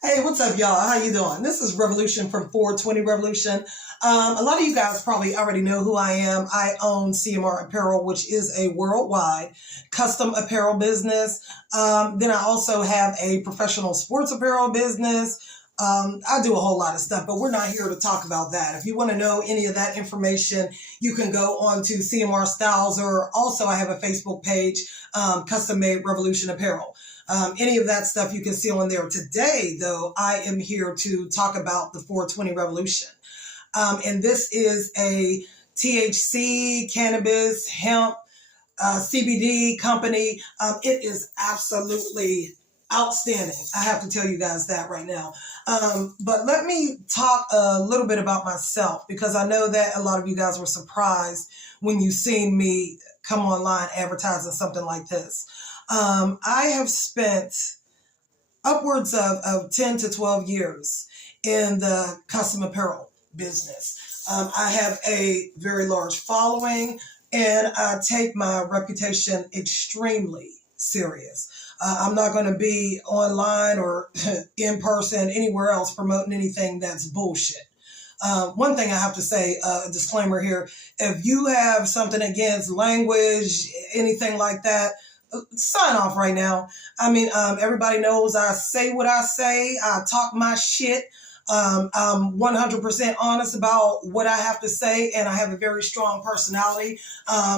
Hey, what's up, y'all? How you doing? This is Revolution from 420 Revolution. A lot of you guys probably already know who I am. I own CMR Apparel, which is a worldwide custom apparel business. Then I also have a professional sports apparel business. I do a whole lot of stuff, but we're not here to talk about that. If you want to know any of that information, you can go on to CMR Styles, or also I have a Facebook page, Custom Made Revolution Apparel. Any of that stuff you can see on there. Today, though, I am here to talk about the 420 Revolution. And this is a THC, cannabis, hemp, CBD company. It is absolutely outstanding. I have to tell you guys that right now. But let me talk a little bit about myself, because I know that a lot of you guys were surprised when you seen me come online advertising something like this. I have spent upwards of 10 to 12 years in the custom apparel business. I have a very large following, and I take my reputation extremely serious. I'm not going to be online or in person anywhere else promoting anything that's bullshit. One thing I have to say, a disclaimer here, if you have something against language, anything like that, sign off right now. I mean, everybody knows I say what I say. I talk my shit. I'm 100% honest about what I have to say, and I have a very strong personality.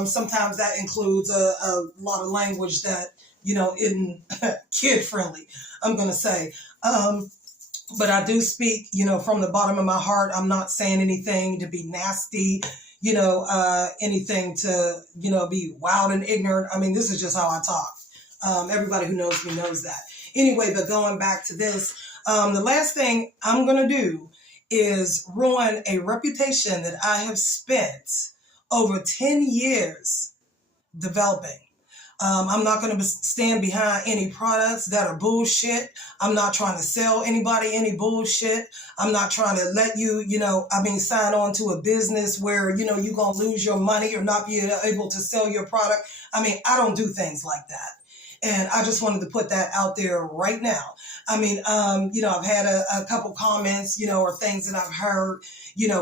Sometimes that includes a lot of language that, isn't kid friendly, I'm going to say. But I do speak, from the bottom of my heart. I'm not saying anything to be nasty, anything to, be wild and ignorant. I mean, this is just how I talk. Everybody who knows me knows that. Anyway, but going back to this, the last thing I'm going to do is ruin a reputation that I have spent over 10 years developing. I'm not going to stand behind any products that are bullshit. I'm not trying to sell anybody any bullshit. I'm not trying to let you, sign on to a business where, you're going to lose your money or not be able to sell your product. I mean, I don't do things like that. And I just wanted to put that out there right now. I mean, I've had a couple comments, or things that I've heard,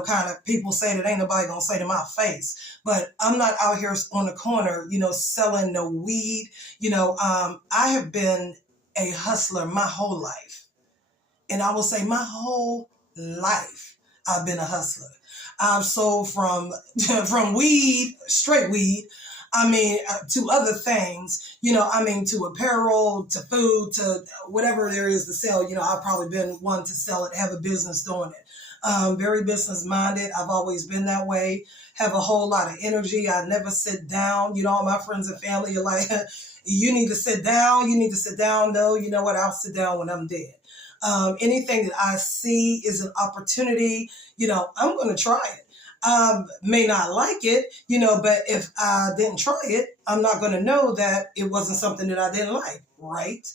kind of people say that ain't nobody gonna say to my face. But I'm not out here on the corner, selling no weed. I have been a hustler my whole life. And I will say my whole life I've been a hustler. I've sold from weed, straight weed, to other things, to apparel, to food, to whatever there is to sell. I've probably been one to sell it, have a business doing it. Very business minded. I've always been that way. Have a whole lot of energy. I never sit down. All my friends and family are like, you need to sit down. You need to sit down. No, you know what? I'll sit down when I'm dead. Anything that I see is an opportunity. I'm going to try it. May not like it, but if I didn't try it, I'm not going to know that it wasn't something that I didn't like, right?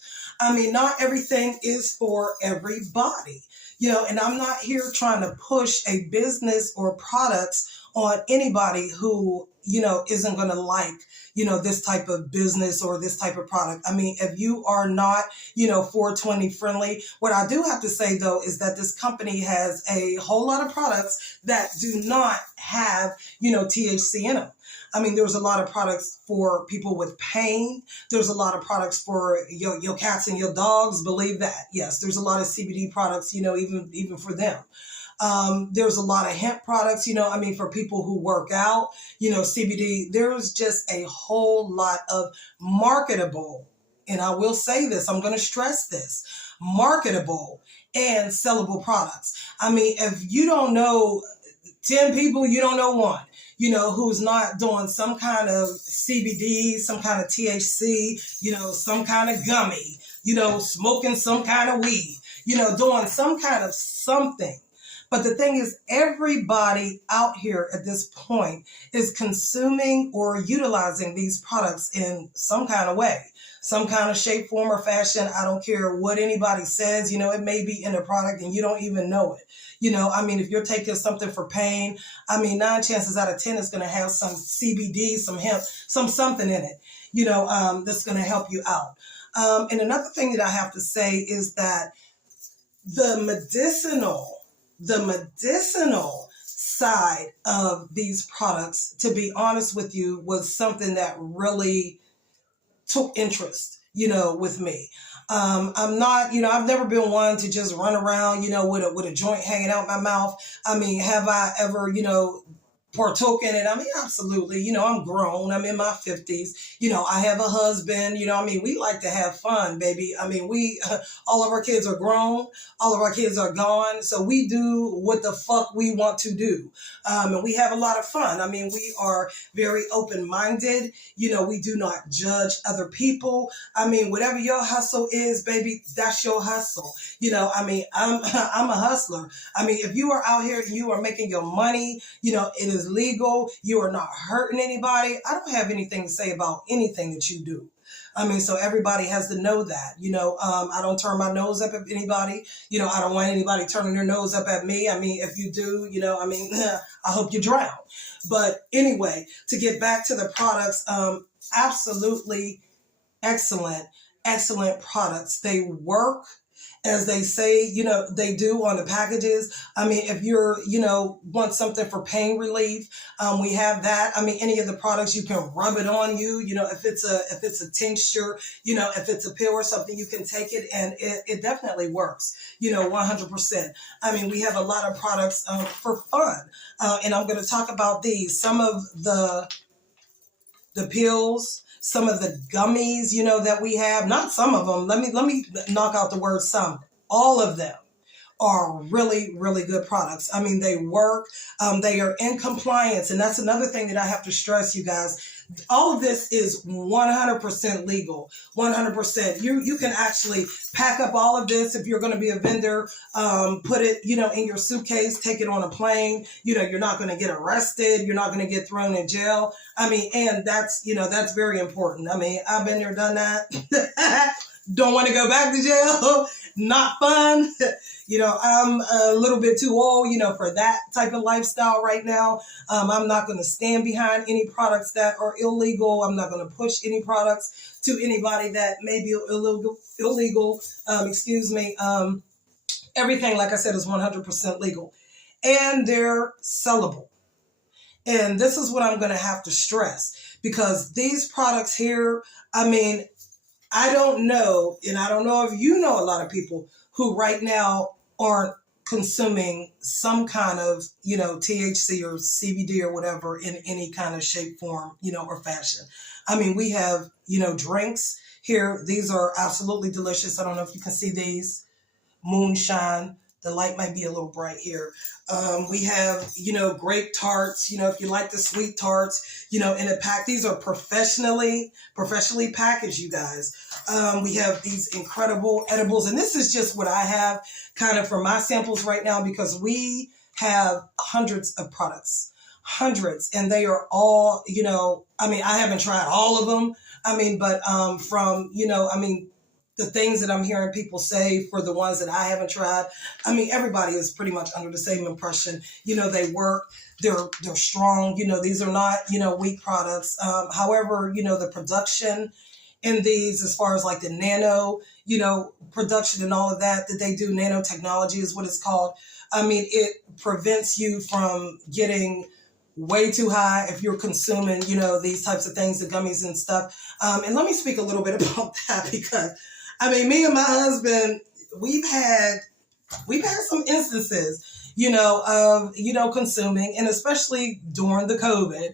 I mean, not everything is for everybody, and I'm not here trying to push a business or products on anybody who, isn't going to like, this type of business or this type of product. I mean, if you are not, 420 friendly, what I do have to say, though, is that this company has a whole lot of products that do not have, THC in them. I mean, there's a lot of products for people with pain. There's a lot of products for your cats and your dogs. Believe that. Yes, there's a lot of CBD products, even for them. There's a lot of hemp products, for people who work out, CBD. There's just a whole lot of marketable, and I will say this, I'm going to stress this, marketable and sellable products. I mean, if you don't know 10 people, you don't know one, who's not doing some kind of CBD, some kind of THC, some kind of gummy, smoking some kind of weed, doing some kind of something. But the thing is, everybody out here at this point is consuming or utilizing these products in some kind of way, some kind of shape, form, or fashion. I don't care what anybody says, it may be in a product and you don't even know it. If you're taking something for pain, 9 chances out of 10 is going to have some CBD, some hemp, something in it, that's going to help you out. And another thing that I have to say is that the medicinal side of these products, to be honest with you, was something that really took interest, with me. I'm not, I've never been one to just run around, with a joint hanging out my mouth. I mean, have I ever, partook in it? I mean, absolutely. I'm grown. I'm in my 50s. I have a husband. We like to have fun, baby. I mean, all of our kids are grown. All of our kids are gone. So we do what the fuck we want to do. And we have a lot of fun. I mean, we are very open-minded. We do not judge other people. I mean, whatever your hustle is, baby, that's your hustle. I'm a hustler. I mean, if you are out here and you are making your money, it is legal. You are not hurting anybody. I don't have anything to say about anything that you do. I mean, so everybody has to know that, I don't turn my nose up at anybody. I don't want anybody turning their nose up at me. I mean, if you do, I hope you drown. But anyway, to get back to the products, absolutely excellent products. They work, as they say, they do on the packages. I mean, if you're, want something for pain relief, we have that. I mean, any of the products, you can rub it on you, if it's a tincture, if it's a pill or something, you can take it and it definitely works, 100%. I mean, we have a lot of products for fun. And I'm going to talk about these, some of the pills, some of the gummies, that we have. Not some of them. Let me knock out the word some. All of them are really, really good products. I mean, they work. They are in compliance. And that's another thing that I have to stress, you guys. All of this is 100% legal, 100%. You can actually pack up all of this if you're going to be a vendor, put it, in your suitcase, take it on a plane. You're not going to get arrested. You're not going to get thrown in jail. I mean, and that's very important. I mean, I've been there, done that. Don't want to go back to jail. Not fun. I'm a little bit too old, for that type of lifestyle right now. I'm not going to stand behind any products that are illegal. I'm not going to push any products to anybody that may be illegal. Excuse me. Everything, like I said, is 100% legal. And they're sellable. And this is what I'm going to have to stress, because these products here, I mean, I don't know, and I don't know if you know a lot of people who right now aren't consuming some kind of, THC or CBD or whatever in any kind of shape, form, or fashion. I mean, we have, drinks here. These are absolutely delicious. I don't know if you can see these. Moonshine. The light might be a little bright here. We have, grape tarts, if you like the sweet tarts, in a pack. These are professionally packaged, you guys. We have these incredible edibles. And this is just what I have kind of for my samples right now, because we have hundreds of products. Hundreds. And they are all, I haven't tried all of them. But from, the things that I'm hearing people say for the ones that I haven't tried, everybody is pretty much under the same impression. They work, they're strong. These are not, weak products. However, the production in these, as far as like the nano, production and all of that they do, nanotechnology is what it's called. It prevents you from getting way too high if you're consuming, these types of things, the gummies and stuff. And let me speak a little bit about that, because me and my husband, we've had some instances, of, consuming, and especially during the COVID,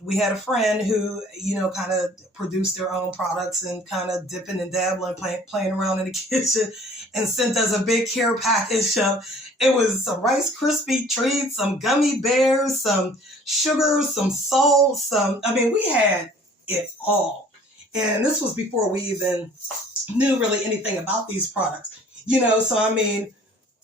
we had a friend who, kind of produced their own products and kind of dipping and dabbling, playing around in the kitchen, and sent us a big care package of, it was some Rice Krispie treats, some gummy bears, some sugar, some salt, we had it all. And this was before we even knew really anything about these products, so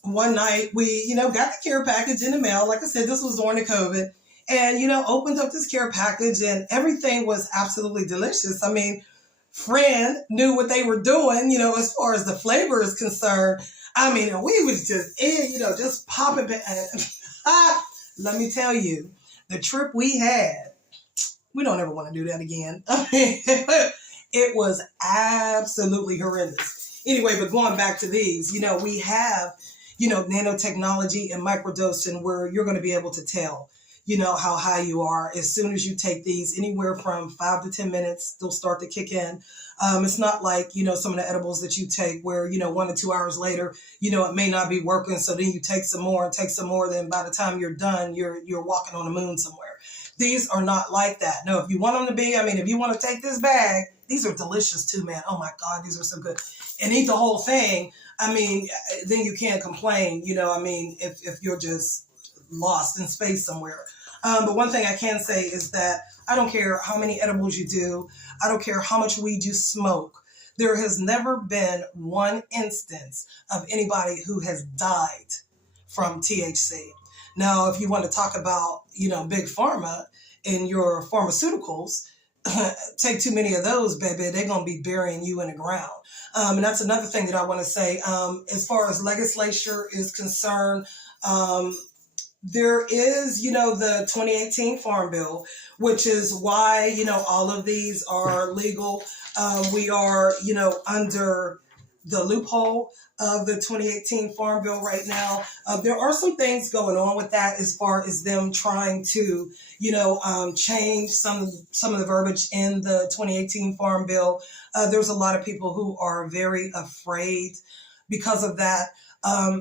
one night we, got the care package in the mail. Like I said, this was during the COVID, and, opened up this care package and everything was absolutely delicious. Friend knew what they were doing, as far as the flavor is concerned. And we was just just popping. Let me tell you, the trip we had, we don't ever want to do that again. It was absolutely horrendous. Anyway, but going back to these, we have, nanotechnology and microdosing where you're going to be able to tell, how high you are. As soon as you take these, anywhere from 5 to 10 minutes, they'll start to kick in. It's not like, some of the edibles that you take where, 1 to 2 hours later, it may not be working. So then you take some more and take some more. Then by the time you're done, you're walking on the moon somewhere. These are not like that. No, if you want them to be, if you want to take this bag, these are delicious too, man. Oh my God, these are so good. And eat the whole thing. Then you can't complain, if you're just lost in space somewhere. But one thing I can say is that I don't care how many edibles you do. I don't care how much weed you smoke. There has never been one instance of anybody who has died from THC. Now, if you want to talk about, big pharma and your pharmaceuticals, take too many of those, baby, they're going to be burying you in the ground. And that's another thing that I want to say. As far as legislature is concerned, there is, the 2018 Farm Bill, which is why, all of these are legal. We are, under the loophole of the 2018 Farm Bill right now. There are some things going on with that as far as them trying to, change some of the verbiage in the 2018 Farm Bill. There's a lot of people who are very afraid because of that.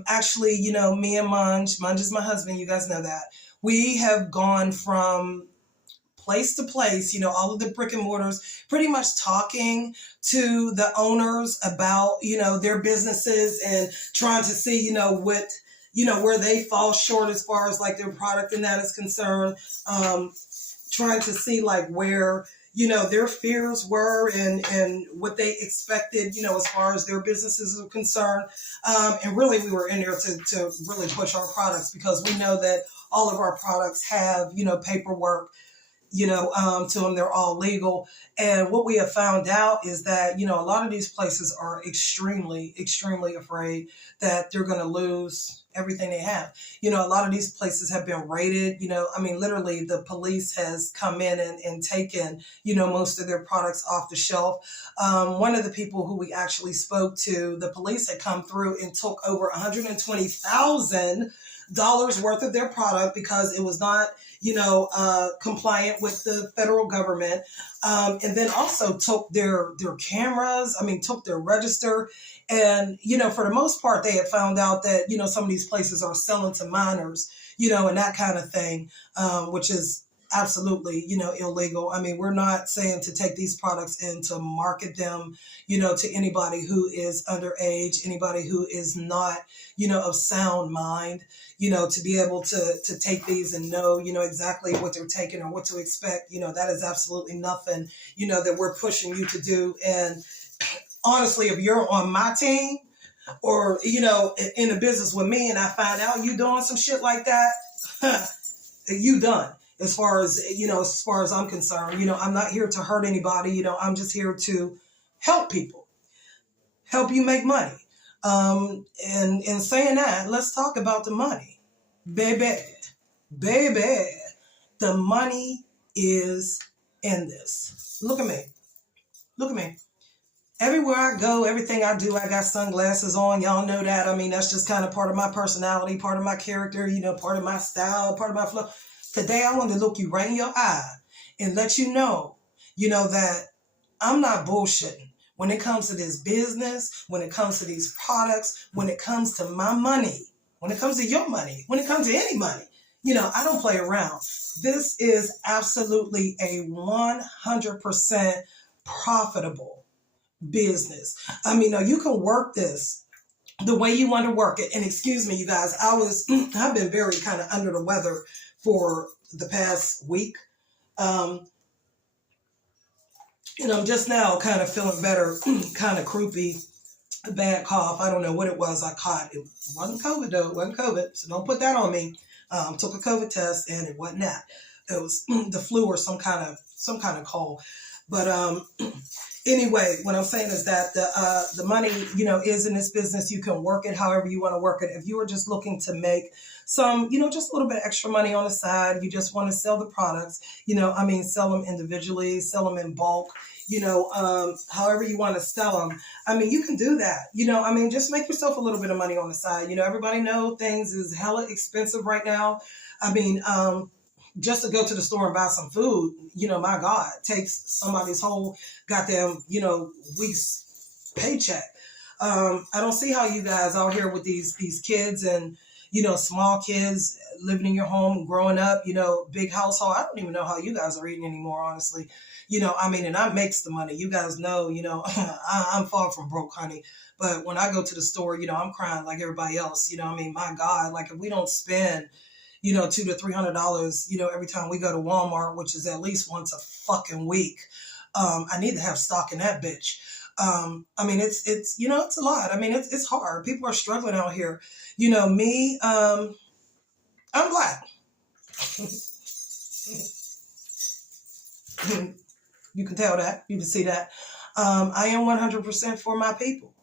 Actually, me and Munge is my husband, you guys know that. We have gone from place to place, all of the brick and mortars, pretty much talking to the owners about, their businesses and trying to see, what, where they fall short as far as like their product and that is concerned. Trying to see like where, their fears were and what they expected, as far as their businesses are concerned. And really we were in there to really push our products because we know that all of our products have, paperwork, to them. They're all legal. And what we have found out is that, a lot of these places are extremely, extremely afraid that they're going to lose everything they have. A lot of these places have been raided. Literally the police has come in and taken, most of their products off the shelf. One of the people who we actually spoke to, the police had come through and took over $120,000 worth of their product because it was not, compliant with the federal government. And then also took their cameras, took their register. And, for the most part, they had found out that, some of these places are selling to minors, and that kind of thing, which is absolutely, illegal. We're not saying to take these products and to market them, to anybody who is underage, anybody who is not, of sound mind, to be able to take these and know, exactly what they're taking or what to expect. That is absolutely nothing, that we're pushing you to do. And honestly, if you're on my team or, in a business with me and I find out you doing some shit like that, you done. As far as I'm concerned, I'm not here to hurt anybody. I'm just here to help people, help you make money. And in saying that, let's talk about the money, baby, the money is in this. Look at me. Everywhere I go, everything I do, I got sunglasses on. Y'all know that. That's just kind of part of my personality, part of my character, part of my style, part of my flow. Today, I want to look you right in your eye and let you know, that I'm not bullshitting. When it comes to this business, when it comes to these products, when it comes to my money, when it comes to your money, when it comes to any money, I don't play around. This is absolutely a 100% profitable business. You can work this the way you want to work it. And excuse me, you guys, I've been very kind of under the weather for the past week. And I'm just now kind of feeling better, kind of croupy, a bad cough. I don't know what it was I caught. It wasn't COVID though. It wasn't COVID. So don't put that on me. Took a COVID test and it wasn't that. It was the flu or some kind of cold. But anyway, what I'm saying is that the money, is in this business. You can work it however you want to work it. If you are just looking to make some, just a little bit extra money on the side, you just want to sell the products, sell them individually, sell them in bulk, however you want to sell them. I mean, you can do that. I mean, just make yourself a little bit of money on the side. Everybody know things is hella expensive right now. I mean, just to go to the store and buy some food, my God, takes somebody's whole goddamn, week's paycheck. I don't see how you guys out here with these kids and, small kids living in your home, growing up, big household. I don't even know how you guys are eating anymore, honestly. I mean, and I makes the money. You guys know, I'm far from broke, honey. But when I go to the store, I'm crying like everybody else. I mean, my God, like if we don't spend, $200 to $300, every time we go to Walmart, which is at least once a fucking week, I need to have stock in that bitch. I mean, it's a lot. I mean, it's hard. People are struggling out here. Me, I'm Black. You can tell that. You can see that. I am 100% for my people.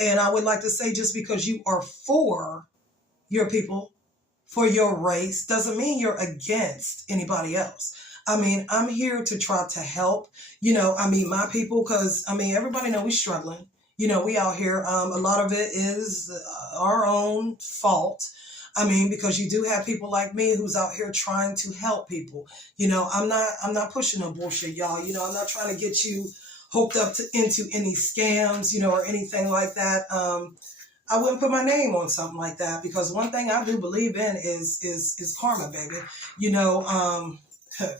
And I would like to say, just because you are for your people, for your race, doesn't mean you're against anybody else. I mean, I'm here to try to help, my people, because, everybody know we're struggling. We out here. A lot of it is our own fault. Because you do have people like me who's out here trying to help people. I'm not pushing no bullshit, y'all. I'm not trying to get you hooked up into any scams, or anything like that. I wouldn't put my name on something like that, because one thing I do believe in is karma, baby.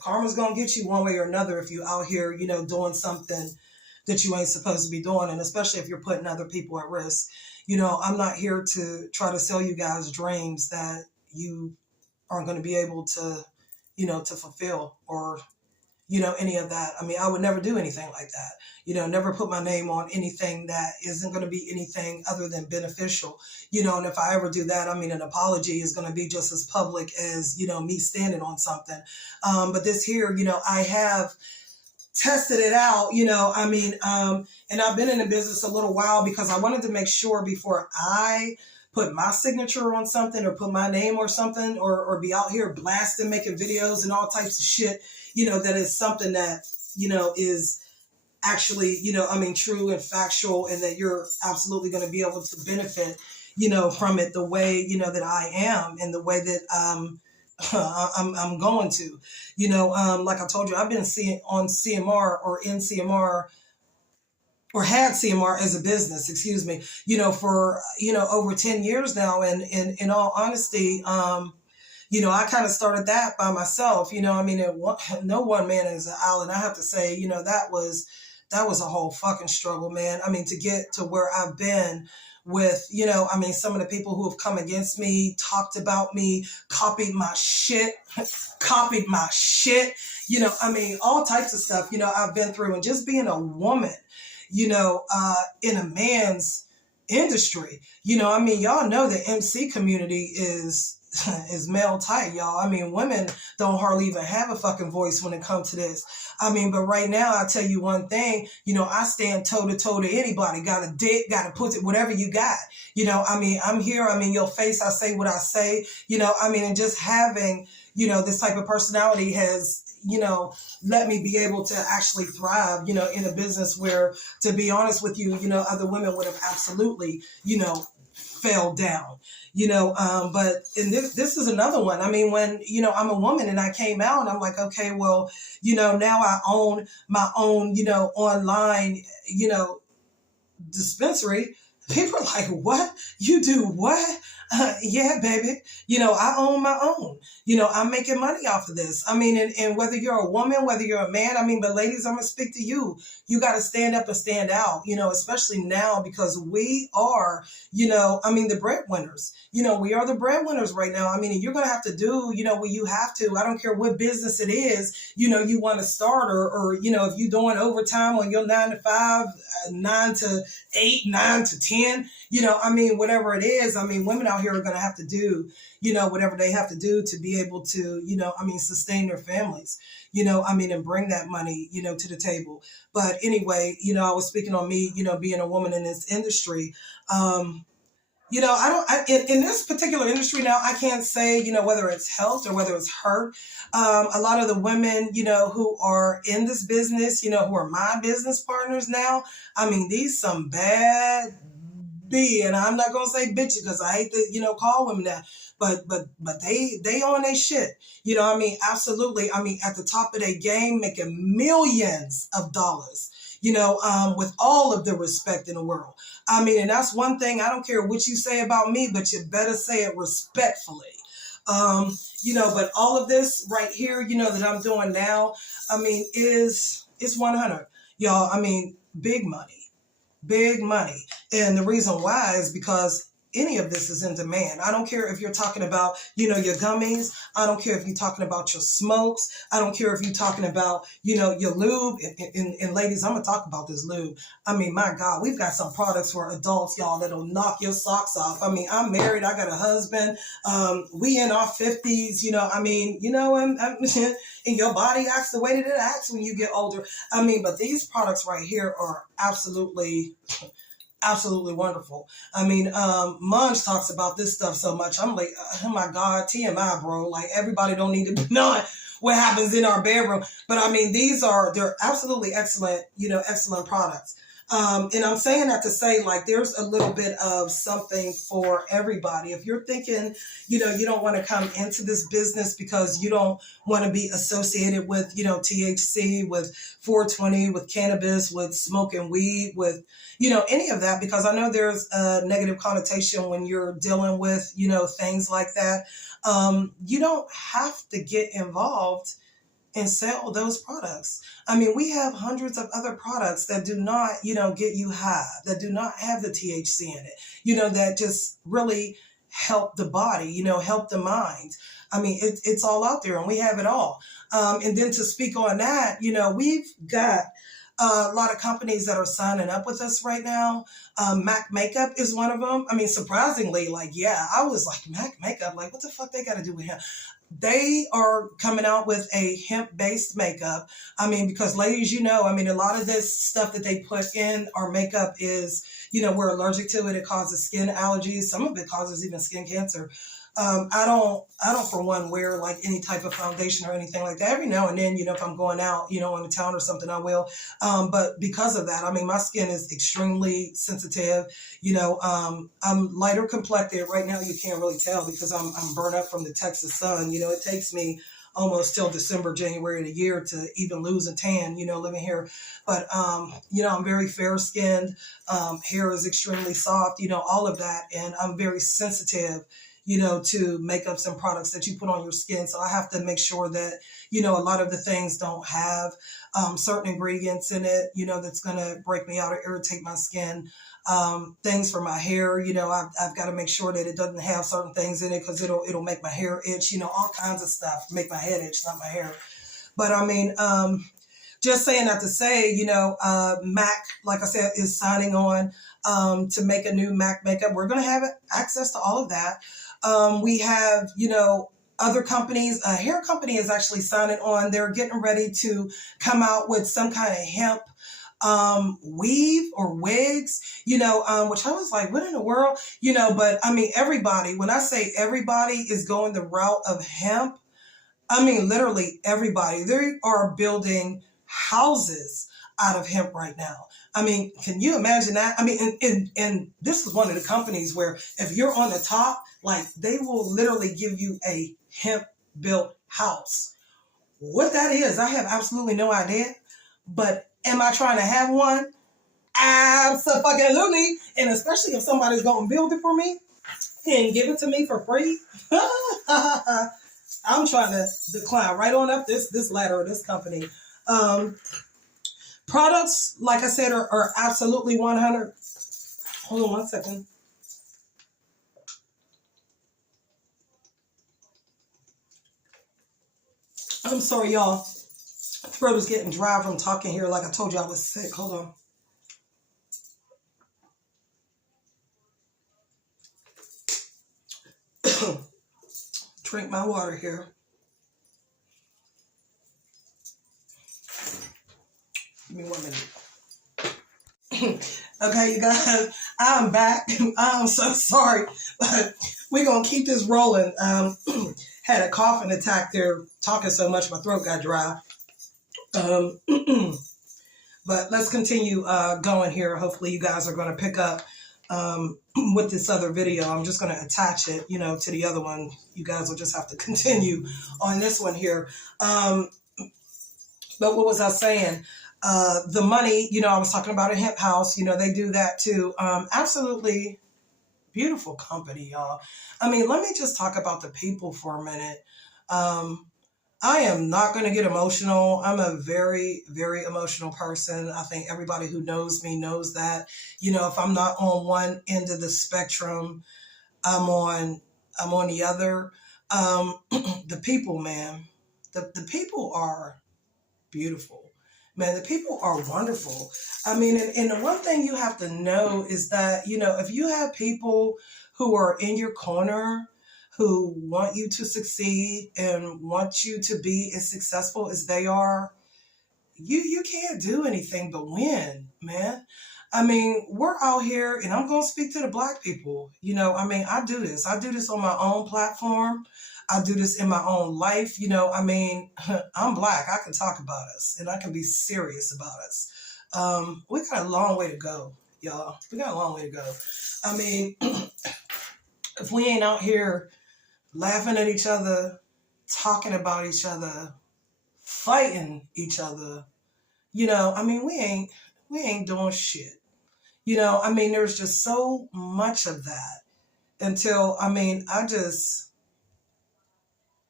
Karma's gonna get you one way or another if you out here, doing something that you ain't supposed to be doing, and especially if you're putting other people at risk. I'm not here to try to sell you guys dreams that you aren't going to be able to, to fulfill or, any of that. I would never do anything like that. Never put my name on anything that isn't going to be anything other than beneficial. And if I ever do that, an apology is going to be just as public as, me standing on something. But this here, I have tested it out, and I've been in the business a little while because I wanted to make sure before I put my signature on something or put my name or something or be out here blasting, making videos and all types of shit, that is something that, is actually, true and factual, and that you're absolutely going to be able to benefit, from it the way, that I am and the way that, I'm going to, like I told you, I've been on CMR or in CMR or had CMR as a business, excuse me, for, over 10 years now. And in all honesty, I kind of started that by myself, no one man is an island. I have to say, that was a whole fucking struggle, man. To get to where I've been with, some of the people who have come against me, talked about me, copied my shit, all types of stuff, I've been through. And just being a woman, in a man's industry, y'all know the MC community is male tight, y'all. Women don't hardly even have a fucking voice when it comes to this. But right now, I'll tell you one thing, I stand toe to toe to anybody. Got a dick, got to put it, whatever you got. I'm here, I'm in your face, I say what I say, and just having, this type of personality has, let me be able to actually thrive, in a business where, to be honest with you, other women would have absolutely, fell down, but and this is another one. When, I'm a woman and I came out and I'm like, okay, well, now I own my own, online, dispensary. People are like, what? You do what? Yeah, baby. I own my own. I'm making money off of this. And whether you're a woman, whether you're a man, but ladies, I'm going to speak to you. You got to stand up and stand out, especially now, because we are, the breadwinners. We are the breadwinners right now. And you're going to have to do, what you have to. I don't care what business it is, you want to start or, if you're doing overtime on your 9 to 5, 9 to 8, 9 to 10, whatever it is, women out here are going to have to do, whatever they have to do to be able to, sustain their families, and bring that money, to the table. But anyway, I was speaking on me, being a woman in this industry. in this particular industry now, I can't say, whether it's helped or whether it's hurt. A lot of the women, who are in this business, who are my business partners now, I mean, these some bad B, and I'm not gonna say bitches because I hate to, call women that, but they on their shit. What I mean? Absolutely. I mean, at the top of their game, making millions of dollars. With all of the respect in the world. I mean, and that's one thing. I don't care what you say about me, but you better say it respectfully. But all of this right here, that I'm doing now, I mean, it's 100, y'all. I mean, big money. Big money. And the reason why is because any of this is in demand. I don't care if you're talking about, your gummies. I don't care if you're talking about your smokes. I don't care if you're talking about, your lube. And ladies, I'm going to talk about this lube. I mean, my God, we've got some products for adults, y'all, that'll knock your socks off. I mean, I'm married. I got a husband. We in our 50s, I mean, and your body acts the way that it acts when you get older. I mean, but these products right here are absolutely wonderful. I mean, Monge talks about this stuff so much. I'm like, oh my God, TMI, bro. Like, everybody don't need to know what happens in our bedroom. But I mean, they're absolutely excellent, excellent products. And I'm saying that to say, like, there's a little bit of something for everybody. If you're thinking, you don't want to come into this business because you don't want to be associated with, THC, with 420, with cannabis, with smoking weed, with, any of that, because I know there's a negative connotation when you're dealing with, things like that. You don't have to get involved and sell those products. I mean, we have hundreds of other products that do not, get you high, that do not have the THC in it, that just really help the body, help the mind. I mean, it's all out there and we have it all. And then to speak on that, we've got a lot of companies that are signing up with us right now. MAC Makeup is one of them. I mean, surprisingly, I was like, MAC Makeup, like, what the fuck they got to do with him? They are coming out with a hemp-based makeup. I mean, because ladies, I mean, a lot of this stuff that they put in our makeup is, we're allergic to it. It causes skin allergies. Some of it causes even skin cancer. I don't for one wear like any type of foundation or anything like that. Every now and then, if I'm going out, on the town or something, I will. But because of that, I mean, my skin is extremely sensitive. I'm lighter complected right now. You can't really tell because I'm burnt up from the Texas sun. It takes me almost till December, January of the year to even lose a tan, living here. But, I'm very fair skinned. Hair is extremely soft, all of that. And I'm very sensitive to makeups and products that you put on your skin. So I have to make sure that, a lot of the things don't have certain ingredients in it, that's going to break me out or irritate my skin. Things for my hair, I've got to make sure that it doesn't have certain things in it because it'll make my hair itch, all kinds of stuff, make my head itch, not my hair. But I mean, just saying that to say, MAC, like I said, is signing on to make a new MAC makeup. We're going to have access to all of that. We have, other companies. A hair company is actually signing on. They're getting ready to come out with some kind of hemp weave or wigs, which I was like, what in the world? But I mean, everybody, when I say everybody is going the route of hemp, I mean, literally everybody. They are building houses out of hemp right now. I mean, can you imagine that? I mean, and this is one of the companies where if you're on the top, like they will literally give you a hemp built house. What that is, I have absolutely no idea. But am I trying to have one? Absolutely. And especially if somebody's going to build it for me and give it to me for free. I'm trying to decline right on up this ladder of this company. Products, like I said, are absolutely 100. Hold on one second. I'm sorry, y'all. Throat is getting dry from talking here. Like I told you, I was sick. Hold on. Drink my water here. Give me 1 minute. Okay, you guys, I'm back. I'm so sorry, but we're gonna keep this rolling. Had a coughing attack there, talking so much my throat got dry. Um, but let's continue going here. Hopefully, you guys are gonna pick up with this other video. I'm just gonna attach it, to the other one. You guys will just have to continue on this one here. But what was I saying? The money, I was talking about a hemp house, they do that too. Absolutely beautiful company, y'all. I mean, let me just talk about the people for a minute. I am not going to get emotional. I'm a very, very emotional person. I think everybody who knows me knows that. If I'm not on one end of the spectrum, I'm on the other. The people, man, the people are beautiful. Man, the people are wonderful. I mean, and the one thing you have to know is that, if you have people who are in your corner, who want you to succeed and want you to be as successful as they are, you can't do anything but win, man. I mean, we're out here, and I'm going to speak to the Black people. I do this. I do this on my own platform. I do this in my own life. I'm Black. I can talk about us, and I can be serious about us. We got a long way to go, y'all. We got a long way to go. I mean, if we ain't out here laughing at each other, talking about each other, fighting each other, we ain't doing shit. There's just so much of that until, I just,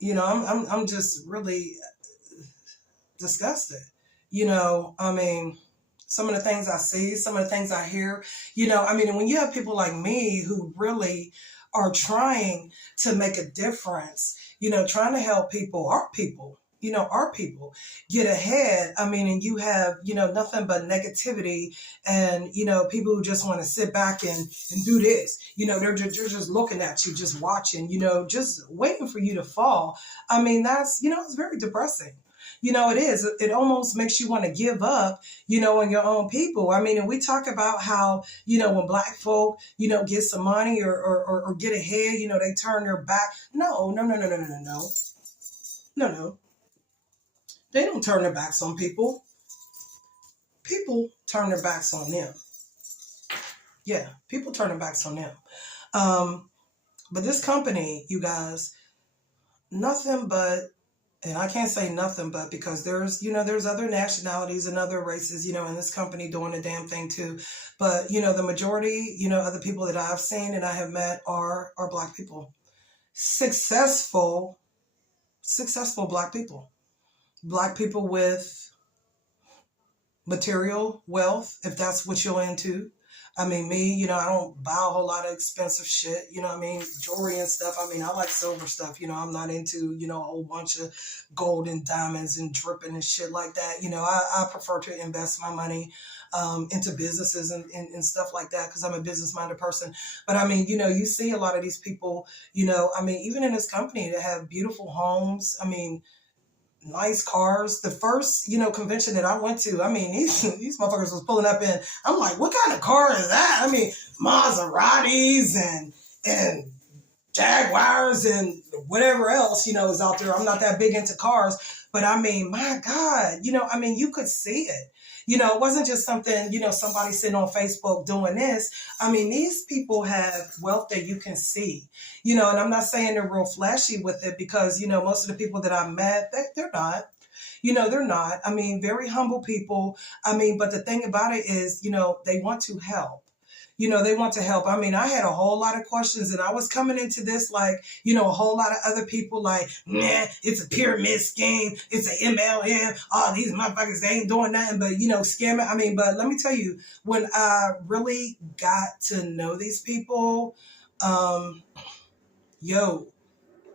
I'm just really disgusted. Some of the things I see, some of the things I hear, and when you have people like me who really are trying to make a difference, trying to help our people get ahead. And you have, nothing but negativity and, people who just want to sit back and do this, they're just looking at you, just watching, just waiting for you to fall. That's, it's very depressing. It is. It almost makes you want to give up, on your own people. And we talk about how, when Black folk, get some money or get ahead, they turn their back. No. They don't turn their backs on people. People turn their backs on them. Yeah, people turn their backs on them. But this company, you guys, nothing but, and I can't say nothing but because there's other nationalities and other races, in this company doing the damn thing too. But, the majority, of the people that I've seen and I have met are Black people. Successful Black people. Black people with material wealth, if that's what you're into. Me, I don't buy a whole lot of expensive shit, jewelry and stuff. I like silver stuff, I'm not into, a whole bunch of gold and diamonds and dripping and shit like that. I prefer to invest my money into businesses and stuff like that because I'm a business-minded person. But you see a lot of these people, even in this company that have beautiful homes, nice cars. The first, convention that I went to, these motherfuckers was pulling up in. I'm like, what kind of car is that? Maseratis and Jaguars and whatever else, is out there. I'm not that big into cars, but my God, you could see it. It wasn't just something, somebody sitting on Facebook doing this. These people have wealth that you can see, and I'm not saying they're real flashy with it because, most of the people that I met, they're not. They're not. Very humble people. But the thing about it is, they want to help. They want to help. I had a whole lot of questions and I was coming into this like, a whole lot of other people like, nah, it's a pyramid scheme. It's an MLM. Oh, these motherfuckers, they ain't doing nothing but, scamming. But let me tell you, when I really got to know these people, I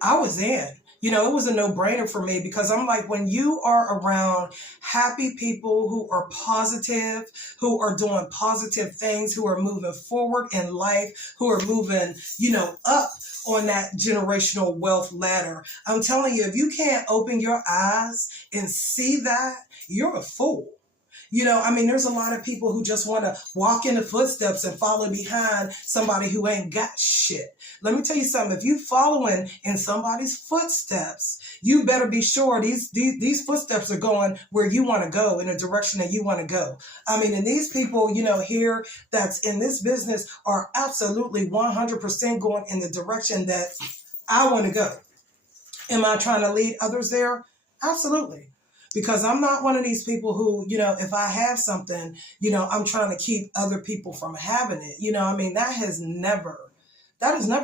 was in. It was a no-brainer for me because I'm like, when you are around happy people who are positive, who are doing positive things, who are moving forward in life, who are moving, up on that generational wealth ladder. I'm telling you, if you can't open your eyes and see that, you're a fool. You know, I mean, there's a lot of people who just want to walk in the footsteps and follow behind somebody who ain't got shit. Let me tell you something. If you following in somebody's footsteps, you better be sure these footsteps are going where you want to go, in a direction that you want to go. I mean, and these people, you know, here that's in this business are absolutely 100% going in the direction that I want to go. Am I trying to lead others there? Absolutely. Because I'm not one of these people who, you know, if I have something, you know, I'm trying to keep other people from having it. You know, I mean, that has never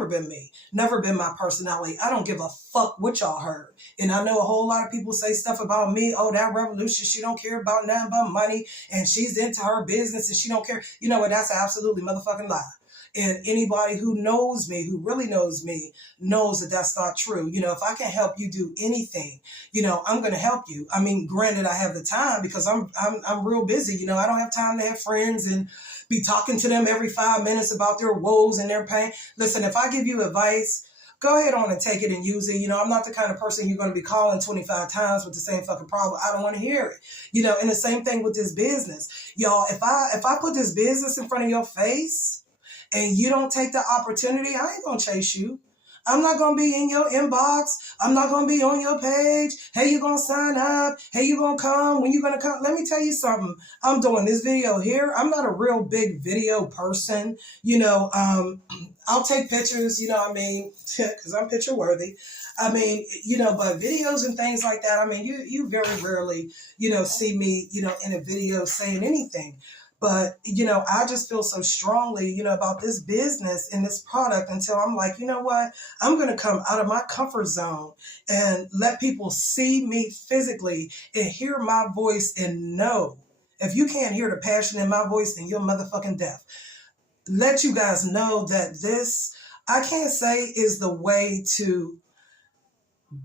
been me, never been my personality. I don't give a fuck what y'all heard. And I know a whole lot of people say stuff about me. Oh, that Revolution, she don't care about nothing but money, and she's into her business and she don't care. You know what? That's an absolutely motherfucking lie. And anybody who knows me, who really knows me, knows that that's not true. You know, if I can help you do anything, you know, I'm going to help you. I mean, granted, I have the time because I'm real busy. You know, I don't have time to have friends and be talking to them every 5 minutes about their woes and their pain. Listen, if I give you advice, go ahead on and take it and use it. You know, I'm not the kind of person you're going to be calling 25 times with the same fucking problem. I don't want to hear it. You know, and the same thing with this business. Y'all, if I put this business in front of your face, and you don't take the opportunity, I ain't gonna chase you. I'm not gonna be in your inbox. I'm not gonna be on your page. Hey, you gonna sign up? Hey, you gonna come? When you gonna come? Let me tell you something. I'm doing this video here. I'm not a real big video person. You know, I'll take pictures, you know what I mean, because I'm picture worthy. I mean, you know, but videos and things like that, I mean, you very rarely, you know, see me, you know, in a video saying anything. But, you know, I just feel so strongly, you know, about this business and this product until I'm like, you know what, I'm going to come out of my comfort zone and let people see me physically and hear my voice and know. If you can't hear the passion in my voice, then you're motherfucking deaf. Let you guys know that this, I can't say is the way to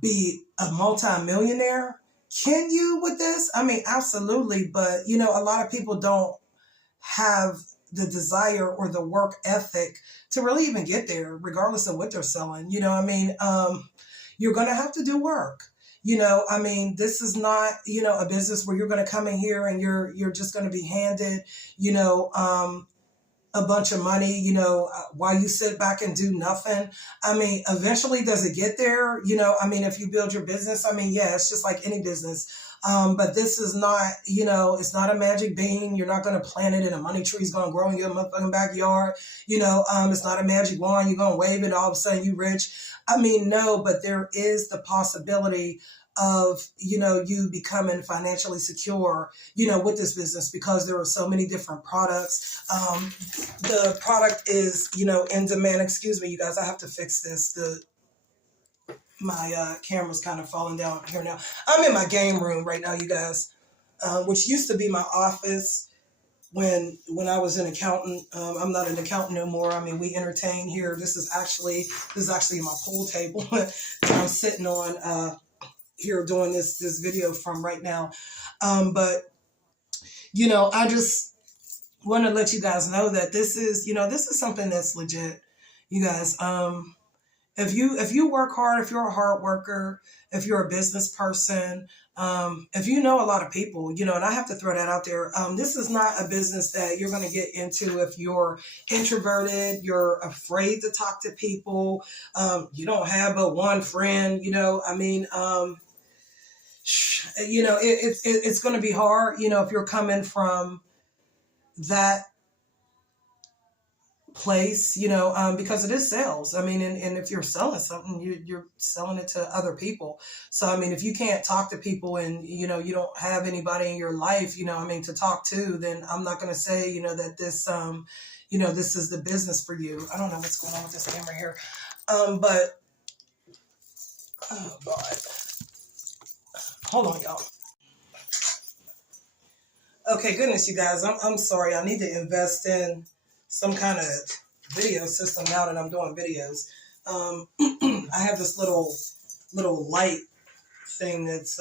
be a multimillionaire. Can you with this? I mean, absolutely. But, you know, a lot of people don't have the desire or the work ethic to really even get there, regardless of what they're selling. You know, I mean, you're going to have to do work. You know, I mean, this is not, you know, a business where you're going to come in here and you're just going to be handed, you know, a bunch of money, you know, while you sit back and do nothing. I mean, eventually does it get there? You know, I mean, if you build your business, I mean, yeah, it's just like any business. But this is not, you know, it's not a magic bean. You're not going to plant it and a money tree is going to grow in your motherfucking backyard. You know, it's not a magic wand. You're going to wave it, all of a sudden you rich. I mean, no, but there is the possibility of, you know, you becoming financially secure, you know, with this business because there are so many different products. The product is, you know, in demand. Excuse me, you guys, I have to fix this. My camera's kind of falling down here now. I'm in my game room right now, you guys, which used to be my office when I was an accountant. I'm not an accountant no more. I mean, we entertain here. This is actually my pool table that I'm sitting on here doing this video from right now. But, you know, I just want to let you guys know that this is, you know, this is something that's legit, you guys. If you work hard, if you're a hard worker, if you're a business person, if you know a lot of people, you know, and I have to throw that out there, this is not a business that you're going to get into if you're introverted, you're afraid to talk to people, you don't have but one friend, you know, I mean, you know, it's going to be hard, you know, if you're coming from that place, you know, because it is sales. I mean, and if you're selling something, you're selling it to other people. So, I mean, if you can't talk to people and, you know, you don't have anybody in your life, you know, I mean, to talk to, then I'm not going to say, you know, that this, you know, this is the business for you. I don't know what's going on with this camera here. But, oh God. Hold on, y'all. Okay, goodness, you guys, I'm sorry. I need to invest in some kind of video system now that I'm doing videos. I have this little light thing that's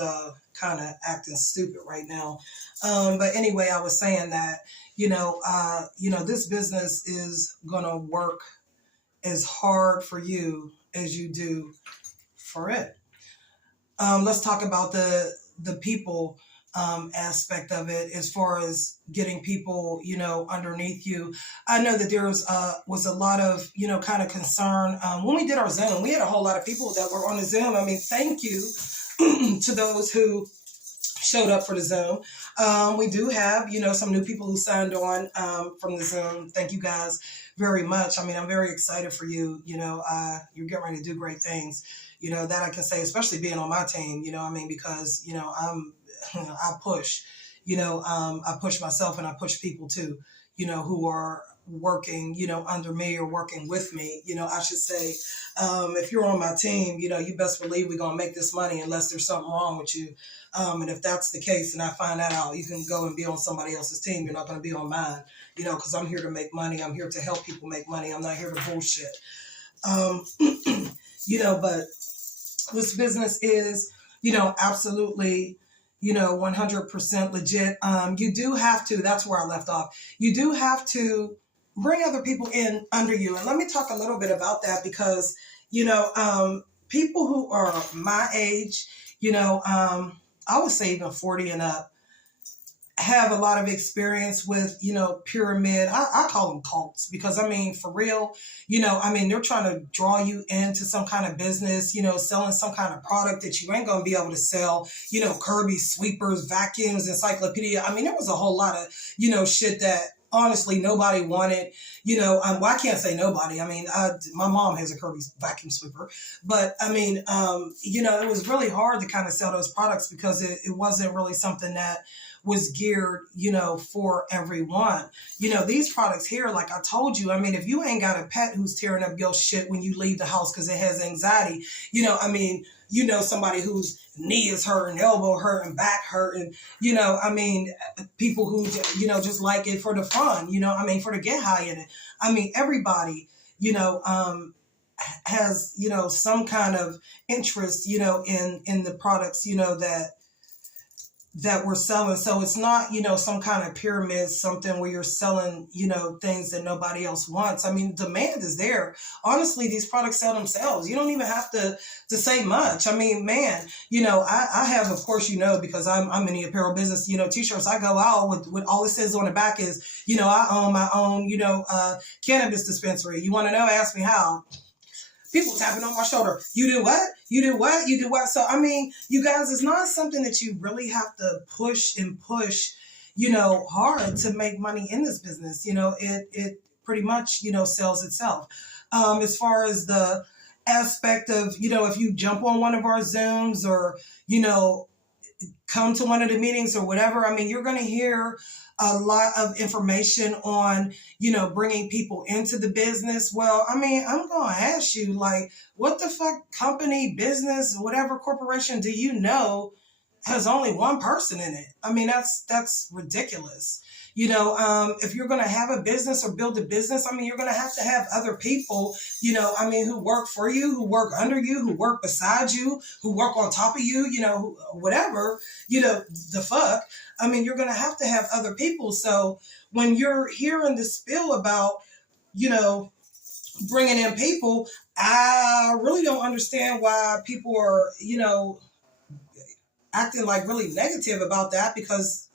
kind of acting stupid right now. But anyway, I was saying that, you know, this business is going to work as hard for you as you do for it. Let's talk about the people aspect of it as far as getting people, underneath you. I know that there was a lot of, kind of concern. When we did our Zoom, we had a whole lot of people that were on the Zoom. I mean, thank you to those who showed up for the Zoom. We do have, some new people who signed on from the Zoom. Thank you guys very much. I mean, I'm very excited for you. You're getting ready to do great things. That I can say, especially being on my team, because, I push, I push myself and I push people too, who are working, under me or working with me, I should say. If you're on my team, you best believe we're going to make this money unless there's something wrong with you. And if that's the case and I find that out, you can go and be on somebody else's team. You're not going to be on mine, because I'm here to make money. I'm here to help people make money. I'm not here to bullshit. But this business is, absolutely, 100% legit. You do have to, that's where I left off. You do have to bring other people in under you. And let me talk a little bit about that because, people who are my age, I would say even 40 and up, have a lot of experience with, pyramid. I call them cults because, for real, they're trying to draw you into some kind of business, selling some kind of product that you ain't going to be able to sell, Kirby sweepers, vacuums, encyclopedia. There was a whole lot of, shit that honestly nobody wanted, well, I can't say nobody. My mom has a Kirby vacuum sweeper, but it was really hard to kind of sell those products because it wasn't really something that was geared, for everyone. These products here, like I told you, if you ain't got a pet who's tearing up your shit when you leave the house because it has anxiety, somebody whose knee is hurting, elbow hurting, back hurting, people who, just like it for the fun, for the get high in it. Everybody, has, some kind of interest, in the products, that we're selling. So it's not, some kind of pyramid, something where you're selling, things that nobody else wants. Demand is there. Honestly, these products sell themselves. You don't even have to say much. I have, of course, because I'm in the apparel business, t-shirts. I go out with all it says on the back is, I own my own, cannabis dispensary. You want to know? Ask me how. People tapping on my shoulder. You do what? You do what? You do what? So, you guys, it's not something that you really have to push, hard to make money in this business. It pretty much, sells itself. As far as the aspect of, if you jump on one of our Zooms or, come to one of the meetings or whatever, you're going to hear a lot of information on, bringing people into the business. Well, I'm going to ask you, what the fuck company, business, whatever corporation do you know has only one person in it? That's ridiculous. If you're going to have a business or build a business, you're going to have other people, who work for you, who work under you, who work beside you, who work on top of you, whatever, the fuck. You're going to have other people. So when you're hearing the spiel about, bringing in people, I really don't understand why people are, acting like really negative about that, because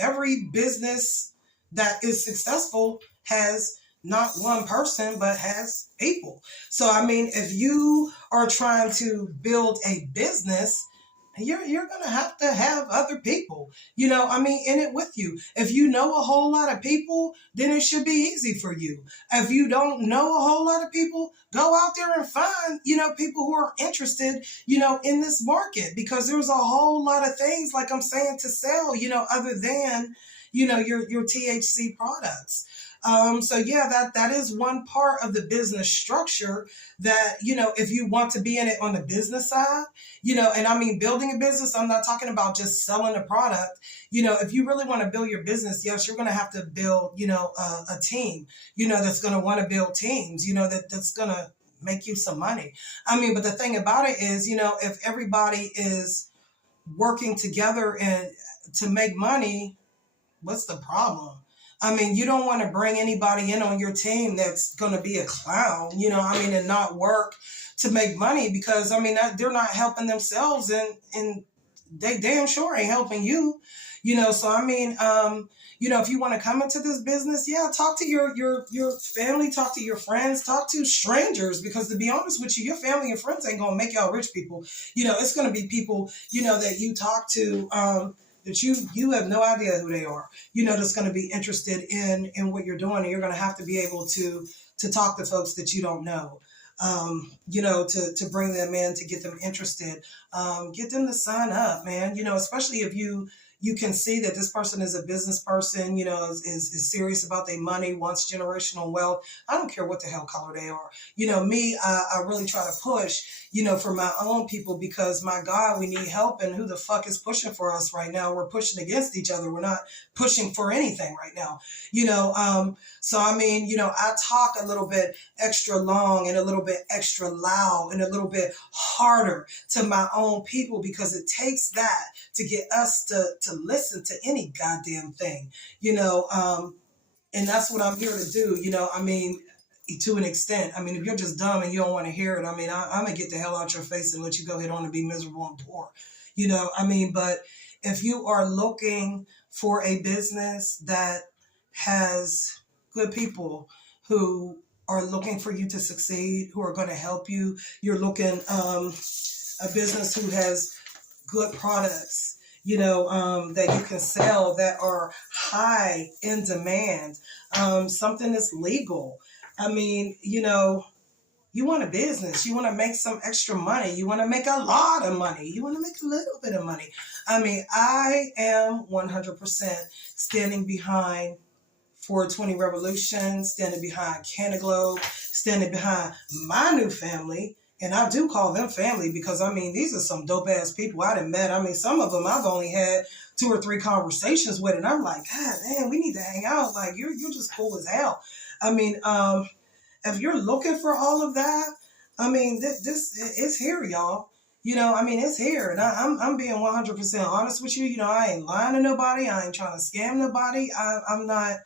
every business that is successful has not one person, but has people. So, if you are trying to build a business, you're going to have other people, in it with you. If you know a whole lot of people, then it should be easy for you. If you don't know a whole lot of people, go out there and find, people who are interested, in this market, because there's a whole lot of things, like I'm saying, to sell, other than, your THC products. So yeah, that is one part of the business structure that, if you want to be in it on the business side, and building a business, I'm not talking about just selling a product. If you really want to build your business, yes, you're going to have to build, a team, that's going to want to build teams, that's going to make you some money. But the thing about it is, if everybody is working together and to make money, what's the problem? You don't want to bring anybody in on your team that's going to be a clown, and not work to make money, because, they're not helping themselves and they damn sure ain't helping you. So I mean, if you want to come into this business, yeah, talk to your family, talk to your friends, talk to strangers, because to be honest with you, your family and friends ain't gonna make y'all rich people. It's gonna be people, that you talk to, that you have no idea who they are, that's gonna be interested in what you're doing, and you're gonna have to be able to talk to folks that you don't know. To bring them in, to get them interested, get them to sign up, man, especially if you can see that this person is a business person, is serious about their money, wants generational wealth. I don't care what the hell color they are. Me, I really try to push, for my own people, because my God, we need help. And who the fuck is pushing for us right now? We're pushing against each other. We're not pushing for anything right now, So, I mean, I talk a little bit extra long and a little bit extra loud and a little bit harder to my own people, because it takes that to get us to listen to any goddamn thing, and that's what I'm here to do. I mean, to an extent. I mean, if you're just dumb and you don't want to hear it, I mean, I'm going to get the hell out your face and let you go ahead on and be miserable and poor. I mean, but if you are looking for a business that has good people who are looking for you to succeed, who are going to help you, you're looking a business who has good products, that you can sell, that are high in demand, something that's legal. I mean, you want a business, you want to make some extra money, you want to make a lot of money, you want to make a little bit of money. I mean, I am 100% standing behind 420 Revolution, standing behind CannaGlow, standing behind my new family. And I do call them family, because, I mean, these are some dope-ass people I done met. I mean, some of them I've only had 2 or 3 conversations with, and I'm like, God, man, we need to hang out. Like, you're just cool as hell. I mean, if you're looking for all of that, I mean, this is here, y'all. I mean, it's here. And I'm being 100% honest with you. I ain't lying to nobody. I ain't trying to scam nobody. I'm not...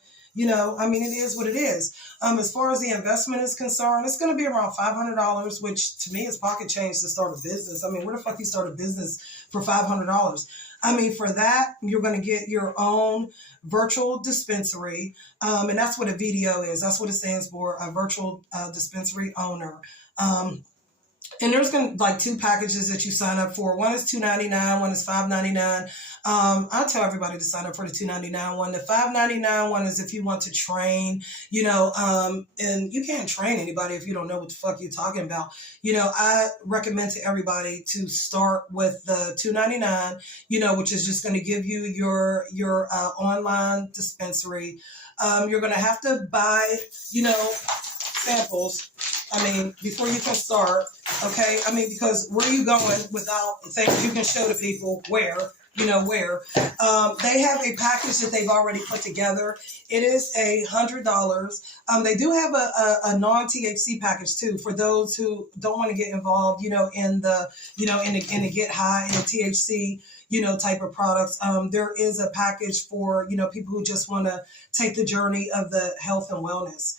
I mean, it is what it is. As far as the investment is concerned, it's going to be around $500, which to me is pocket change to start a business. I mean, where the fuck you start a business for $500? I mean, for that, you're going to get your own virtual dispensary. And that's what a VDO is. That's what it stands for, a virtual dispensary owner. And there's going to like 2 packages that you sign up for. One is $2.99, one is $5.99. I tell everybody to sign up for the $2.99 one. The $5.99 one is if you want to train, and you can't train anybody if you don't know what the fuck you're talking about. I recommend to everybody to start with the $2.99, which is just going to give you your online dispensary. You're going to have to buy, samples. I mean, before you can start, okay? I mean, because where are you going without things you can show to people where? They have a package that they've already put together. It is $100. They do have a non-THC package too, for those who don't want to get involved, in the get high and the THC, type of products. There is a package for, people who just want to take the journey of the health and wellness,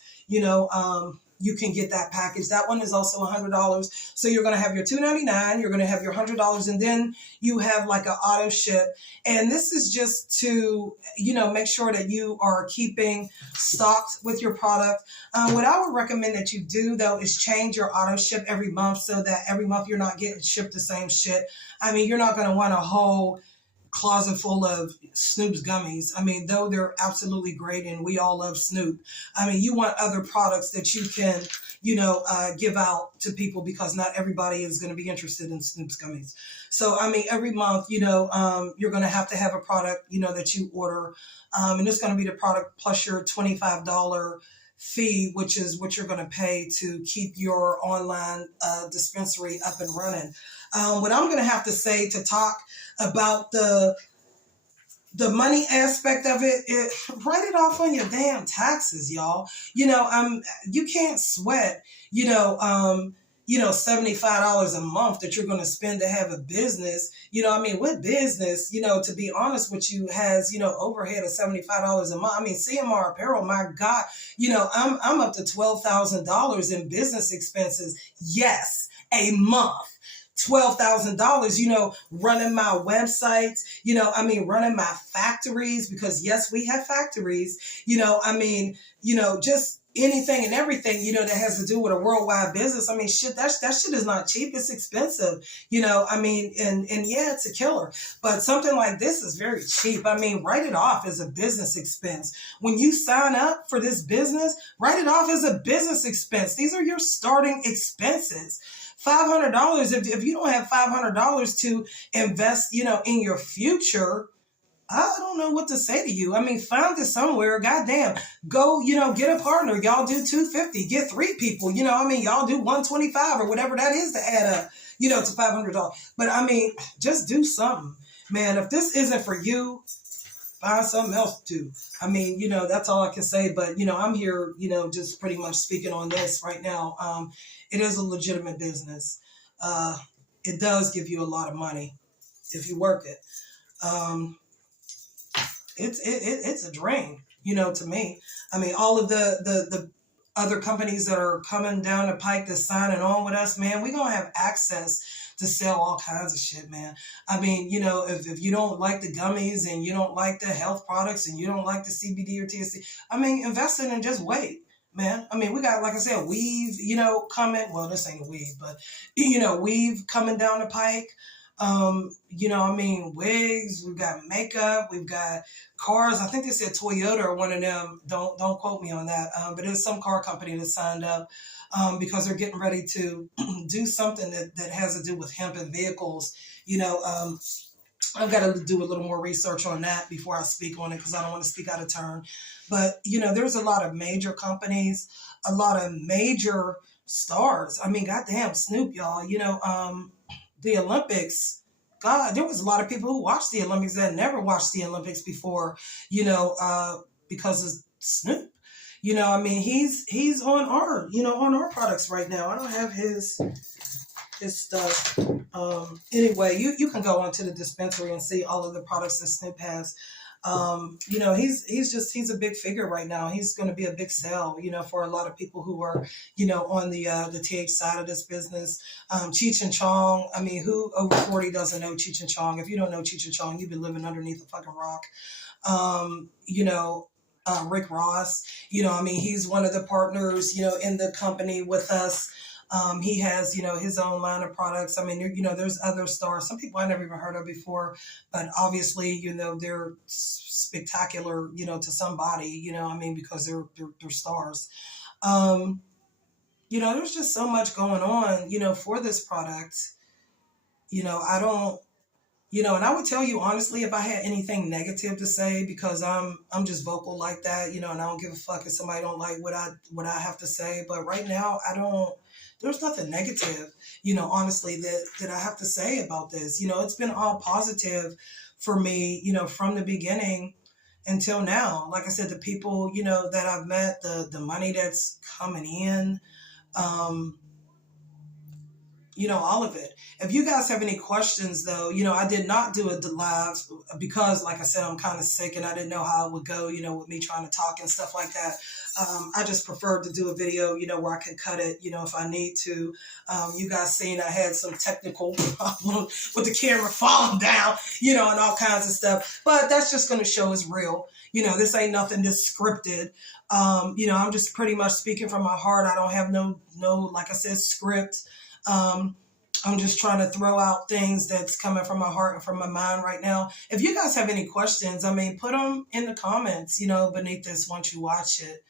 you can get that package. That one is also $100. So you're going to have your $2.99, you're going to have your $100, and then you have like an auto ship. And this is just to, make sure that you are keeping stocked with your product. What I would recommend that you do, though, is change your auto ship every month, so that every month you're not getting shipped the same shit. I mean, you're not going to want a whole closet full of Snoop's gummies. I mean, though they're absolutely great and we all love Snoop, I mean, you want other products that you can, give out to people, because not everybody is going to be interested in Snoop's gummies. So, I mean, every month, you're going to have a product, that you order, and it's going to be the product plus your $25 fee, which is what you're going to pay to keep your online dispensary up and running. What I'm going to have to say to talk about the money aspect of it, write it off on your damn taxes, y'all. You can't sweat, $75 a month that you're going to spend to have a business. What business, to be honest with you, has, overhead of $75 a month. I mean, CMR Apparel, my God, I'm up to $12,000 in business expenses. Yes, a month. $12,000, running my websites, running my factories, because yes, we have factories, just anything and everything, that has to do with a worldwide business. I mean, shit, that shit is not cheap. It's expensive, and yeah, it's a killer. But something like this is very cheap. I mean, write it off as a business expense. When you sign up for this business, write it off as a business expense. These are your starting expenses. $500, if you don't have $500 to invest, in your future, I don't know what to say to you. I mean, find it somewhere. Goddamn. Go, get a partner. Y'all do 250. Get 3 people. Y'all do 125 or whatever that is to add up, to $500. But I mean, just do something. Man, if this isn't for you, find something else to do. I mean, that's all I can say. But, I'm here, just pretty much speaking on this right now. It is a legitimate business. It does give you a lot of money if you work it. It's a dream, to me. I mean, all of the other companies that are coming down the pike that's signing on with us, man, we're going to have access to sell all kinds of shit, man. I mean, if you don't like the gummies and you don't like the health products and you don't like the CBD or THC, I mean, invest in and just wait, man. I mean, we got, like I said, weave, coming. Well, this ain't a weave, but, weave coming down the pike. Wigs, we've got makeup, we've got cars. I think they said Toyota or one of them. Don't quote me on that. But it's some car company that signed up because they're getting ready to do something that has to do with hemp and vehicles. I've got to do a little more research on that before I speak on it because I don't want to speak out of turn. But, there's a lot of major companies, a lot of major stars. I mean, goddamn, Snoop, y'all, the Olympics, God, there was a lot of people who watched the Olympics that never watched the Olympics before, because of Snoop. He's on our products right now. I don't have his stuff. Anyway, you can go onto the dispensary and see all of the products that Snoop has. He's a big figure right now. He's going to be a big sell, for a lot of people who are, on the TH side of this business. Cheech and Chong. I mean, who over 40 doesn't know Cheech and Chong? If you don't know Cheech and Chong, you've been living underneath a fucking rock. Rick Ross, he's one of the partners, in the company with us. He has, his own line of products. I mean, there's other stars, some people I never even heard of before, but obviously, they're spectacular, to somebody, because they're stars. There's just so much going on, for this product. I don't, and I would tell you honestly, if I had anything negative to say, because I'm just vocal like that, and I don't give a fuck if somebody don't like what I have to say. But right now, there's nothing negative, honestly, that I have to say about this. It's been all positive for me, from the beginning until now. Like I said, the people, that I've met, the money that's coming in, all of it. If you guys have any questions, though, I did not do a live because, like I said, I'm kind of sick and I didn't know how it would go, with me trying to talk and stuff like that. I just preferred to do a video, where I could cut it, if I need to. You guys seen I had some technical problems with the camera falling down, and all kinds of stuff. But that's just going to show it's real. This ain't nothing that's scripted. I'm just pretty much speaking from my heart. I don't have no, like I said, script. I'm just trying to throw out things that's coming from my heart and from my mind right now. If you guys have any questions, put them in the comments, beneath this once you watch it.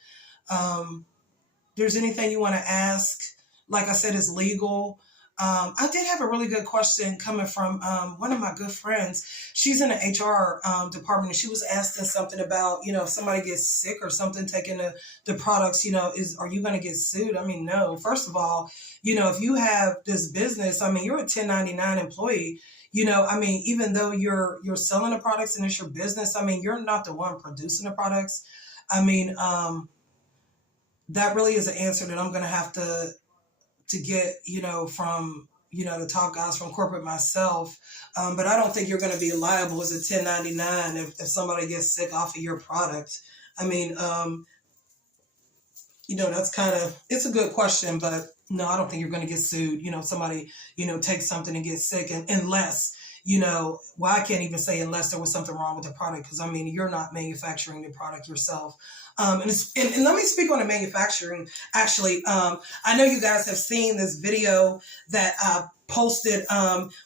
There's anything you want to ask, like I said, is legal. I did have a really good question coming from one of my good friends. She's in the HR department, and she was asking something about, if somebody gets sick or something taking the products, are you going to get sued? I mean, no. First of all, if you have this business, you're a 1099 employee. Even though you're selling the products and it's your business, you're not the one producing the products. That really is an answer that I'm going to have to get, from, the top guys from corporate myself. But I don't think you're going to be liable as a 1099 if somebody gets sick off of your product. That's kind of, it's a good question, but no, I don't think you're going to get sued. If somebody, takes something and gets sick, and unless, well, I can't even say unless there was something wrong with the product, because I mean, you're not manufacturing the product yourself. And let me speak on the manufacturing. Actually, I know you guys have seen this video that I posted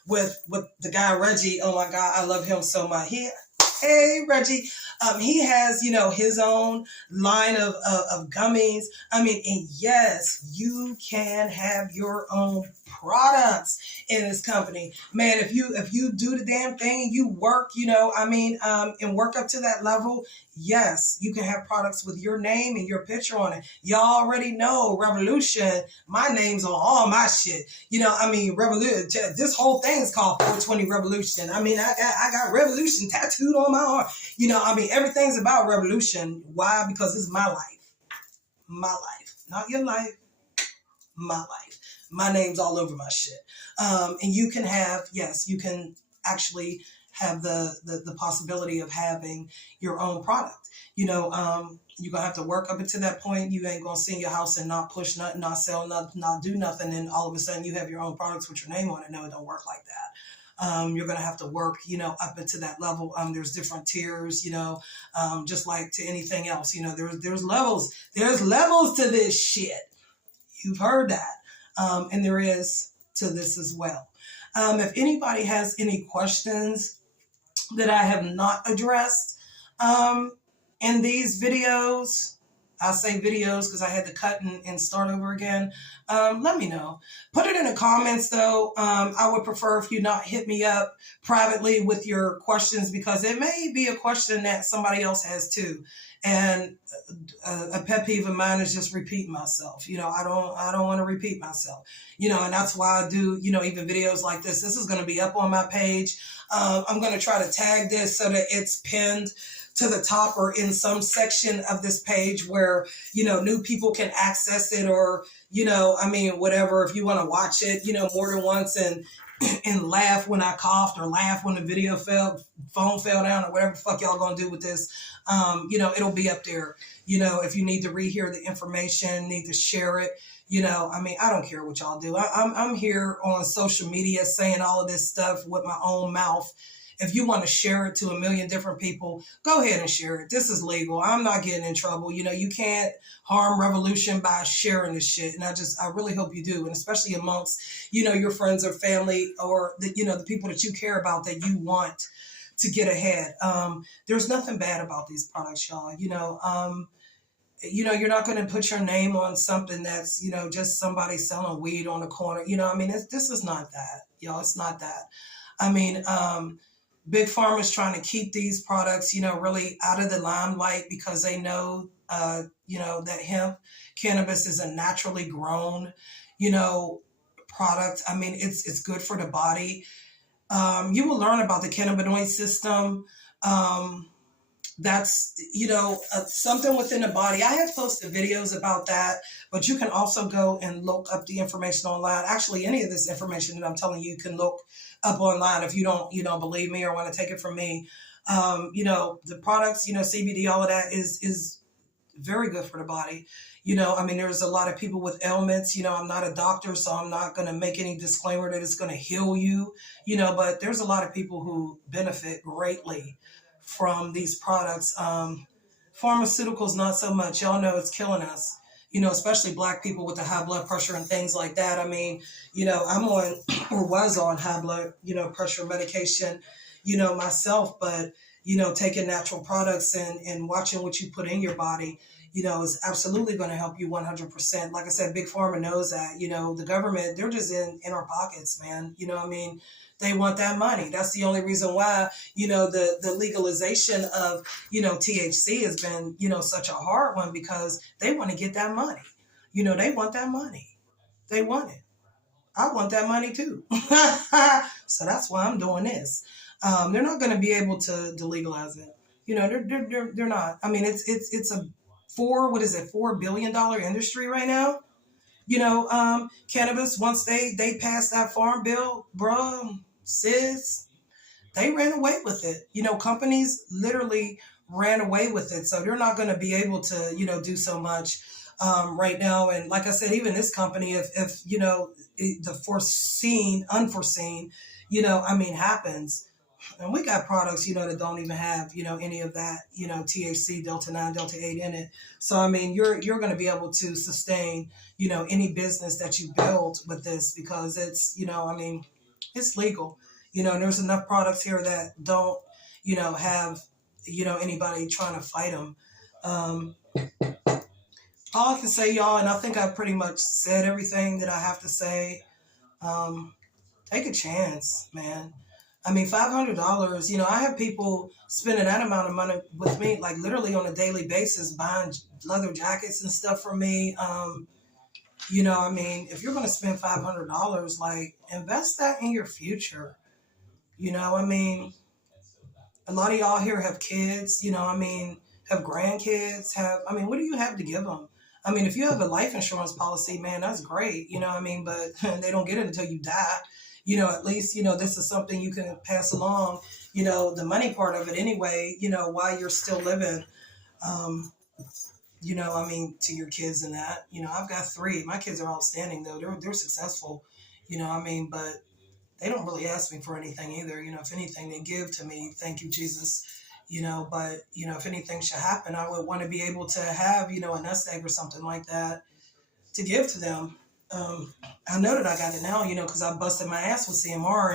with the guy Reggie. Oh my God, I love him so much. Hey Reggie, he has his own line of gummies. I mean, and yes, you can have your own products in this company, man. If you do the damn thing, you work, and work up to that level. Yes, you can have products with your name and your picture on it. Y'all already know Revolution. My name's on all my shit. Revolution. This whole thing is called 420 Revolution. I mean, I got Revolution tattooed on my arm. Everything's about Revolution. Why? Because it's my life. My life. Not your life. My life. My name's all over my shit. And you can actually have the possibility of having your own product. You're gonna have to work up until that point. You ain't gonna sit in your house and not push nothing, not sell nothing, not do nothing, and all of a sudden you have your own products with your name on it. No, it don't work like that. You're gonna have to work, up into that level. There's different tiers, just like to anything else. There's levels. There's levels to this shit. You've heard that, and there is to this as well. If anybody has any questions that I have not addressed in these videos, I say videos because I had to cut and start over again. Let me know. Put it in the comments though. I would prefer if you not hit me up privately with your questions, because it may be a question that somebody else has too. And a pet peeve of mine is just repeating myself. I don't want to repeat myself. And that's why I do, even videos like this. This is going to be up on my page. I'm going to try to tag this so that it's pinned to the top or in some section of this page where, new people can access it, or, whatever, if you want to watch it, more than once and laugh when I coughed, or laugh when the phone fell down, or whatever the fuck y'all gonna do with this. It'll be up there. If you need to rehear the information, need to share it, I don't care what y'all do. I'm here on social media saying all of this stuff with my own mouth. If you want to share it to a million different people, go ahead and share it. This is legal. I'm not getting in trouble. You can't harm Revolution by sharing this shit. And I really hope you do. And especially amongst, your friends or family, or the people that you care about, that you want to get ahead. There's nothing bad about these products, y'all. You're not going to put your name on something that's, just somebody selling weed on the corner. This is not that, y'all. It's not that. Big Pharma is trying to keep these products, really out of the limelight, because they know, that hemp cannabis is a naturally grown, product. It's good for the body. You will learn about the cannabinoid system. That's, something within the body. I have posted videos about that, but you can also go and look up the information online. Actually, any of this information that I'm telling you, you can look up online if you don't believe me or want to take it from me. The products, CBD, all of that is very good for the body. There's a lot of people with ailments. I'm not a doctor, so I'm not going to make any disclaimer that it's going to heal you, but there's a lot of people who benefit greatly from these products. Pharmaceuticals, not so much. Y'all know it's killing us, especially Black people with the high blood pressure and things like that. I'm on, or was on, high blood, pressure medication, myself, but, taking natural products and watching what you put in your body, is absolutely going to help you 100%. Like I said, Big Pharma knows that. The government, they're just in our pockets, man. They want that money. That's the only reason why, the legalization of, THC has been, such a hard one, because they want to get that money. They want that money. They want it. I want that money too. So that's why I'm doing this. They're not going to be able to legalize it. They're not. It's a $4 billion industry right now. Cannabis, once they passed that farm bill, bruh, sis, they ran away with it. Companies literally ran away with it. So they're not going to be able to, do so much. right now. And like I said, even this company, if the unforeseen, happens. And we got products, that don't even have, any of that, THC, Delta 9, Delta 8 in it. So, you're going to be able to sustain, any business that you build with this because it's, it's legal, and there's enough products here that don't, have, anybody trying to fight them. All I can say, y'all, and I think I pretty much said everything that I have to say. Take a chance, man. $500, I have people spending that amount of money with me, like literally on a daily basis, buying leather jackets and stuff from me. If you're going to spend $500, like invest that in your future. A lot of y'all here have kids, have grandkids, what do you have to give them? If you have a life insurance policy, man, that's great, but they don't get it until you die. At least, this is something you can pass along, the money part of it anyway, while you're still living, to your kids and that. I've got 3. My kids are outstanding, though. They're successful, but they don't really ask me for anything either. If anything, they give to me. Thank you, Jesus. But, if anything should happen, I would want to be able to have, a nest egg or something like that to give to them. I know that I got it now, because I busted my ass with CMR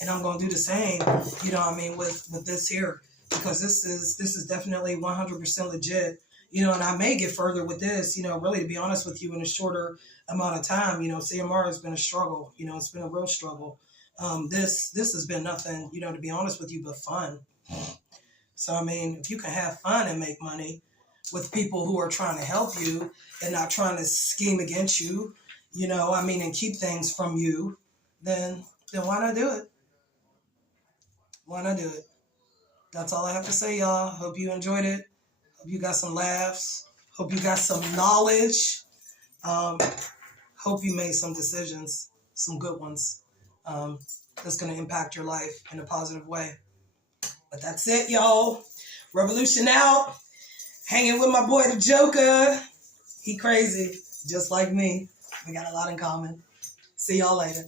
and I'm going to do the same, with this here, because this is definitely 100% legit, and I may get further with this, really, to be honest with you, in a shorter amount of time. CMR has been a struggle, it's been a real struggle. This has been nothing, to be honest with you, but fun. So, if you can have fun and make money with people who are trying to help you and not trying to scheme against you, and keep things from you, then why not do it? Why not do it? That's all I have to say, y'all. Hope you enjoyed it. Hope you got some laughs. Hope you got some knowledge. Hope you made some decisions, some good ones, that's going to impact your life in a positive way. But that's it, y'all. Revolution out. Hanging with my boy, the Joker. He crazy, just like me. We got a lot in common. See y'all later.